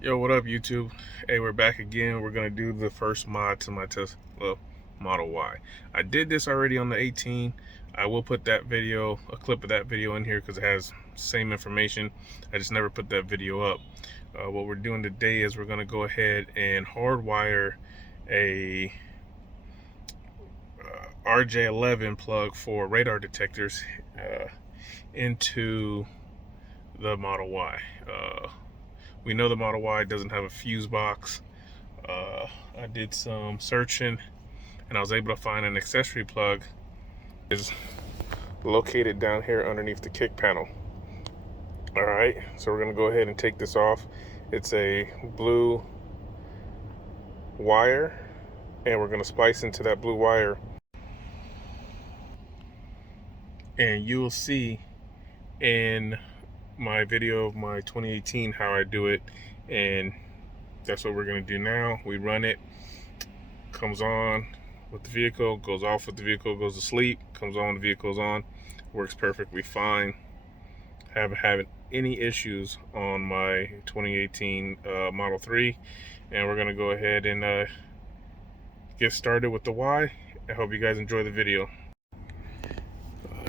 Yo, what up, YouTube? Hey, we're back again. We're gonna do the first mod to my Tesla Model Y. I did this already on the 18. I will put that video, a clip of that video in here because it has same information. I just never put that video up. What we're doing today is we're gonna go ahead and hardwire a RJ11 plug for radar detectors into the Model Y. We know the Model Y doesn't have a fuse box. I did some searching and I was able to find an accessory plug. It's located down here underneath the kick panel. All right, so we're gonna go ahead and take this off. It's a blue wire and we're gonna splice into that blue wire. And you'll see in my video of my 2018 how I do it, and that's what we're going to do now. We run it, comes on with the vehicle, goes off with the vehicle, goes to sleep, comes on, the vehicle's on, works perfectly fine. Haven't had any issues on my 2018 Model 3, and we're going to go ahead and get started with the Y. I hope you guys enjoy the video.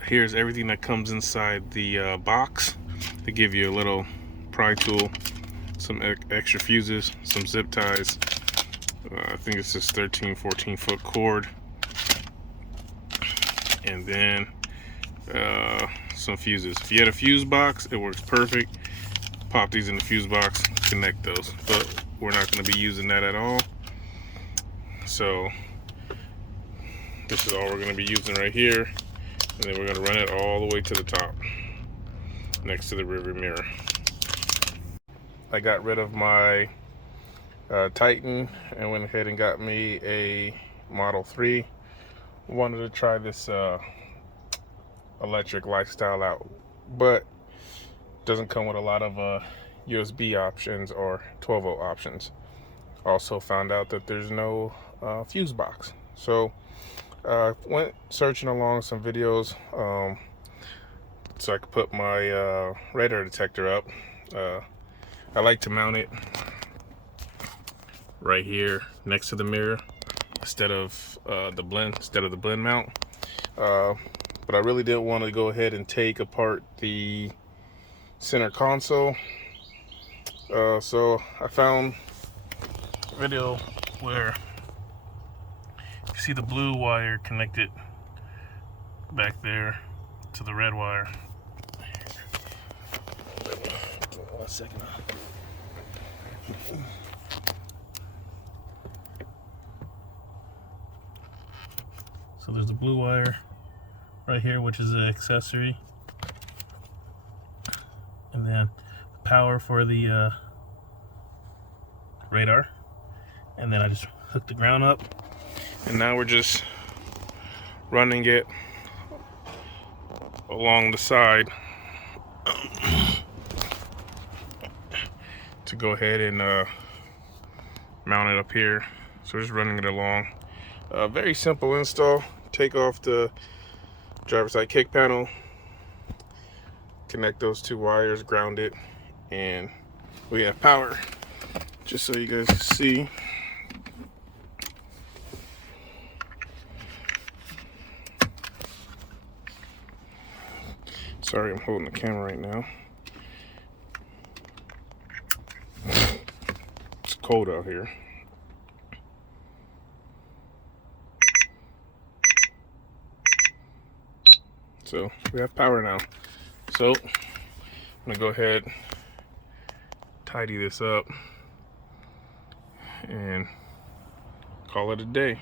Here's everything that comes inside the box. They give you a little pry tool, some extra fuses, some zip ties. I think it's this 13-14 foot cord, and then some fuses. If you had a fuse box, it works perfect. Pop these in the fuse box, connect those, but we're not going to be using that at all. So this is all we're going to be using right here, and then we're going to run it all the way to the top next to the rearview mirror. I got rid of my Titan and went ahead and got me a Model 3. Wanted to try this electric lifestyle out, but doesn't come with a lot of USB options or 12 volt options. Also found out that there's no fuse box. So went searching along some videos so I could put my radar detector up. I like to mount it right here next to the mirror instead of the blend mount. But I really didn't want to go ahead and take apart the center console. So I found a video where you see the blue wire connected back there to the red wire. One second. So there's the blue wire right here, which is an accessory, and then the power for the radar, and then I just hooked the ground up, and now we're just running it along the side to go ahead and mount it up here. So we're just running it along. Very simple install. Take off the driver's side kick panel, connect those two wires, ground it, and we have power. Just so you guys can see. Sorry, I'm holding the camera right now. It's cold out here. So we have power now. So I'm gonna go ahead, tidy this up, and call it a day.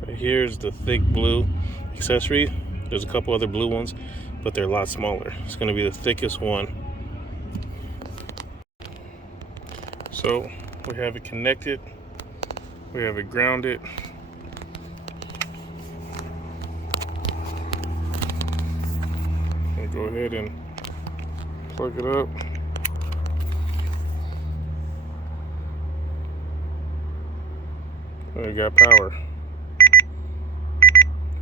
Right here's the thick blue accessory. There's a couple other blue ones, but they're a lot smaller. It's gonna be the thickest one. So we have it connected. We have it grounded. I'll go ahead and plug it up. And we got power.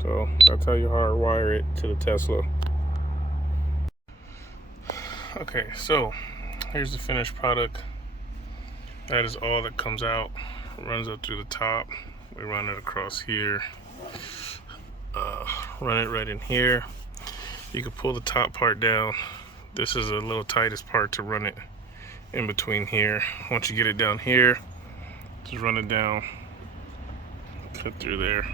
So that's how you hardwire it to the Tesla. Okay, so here's the finished product. That is all that comes out. It runs up through the top. We run it across here. Run it right in here. You can pull the top part down. This is a little tightest part to run it in between here. Once you get it down here, just run it down, cut through there.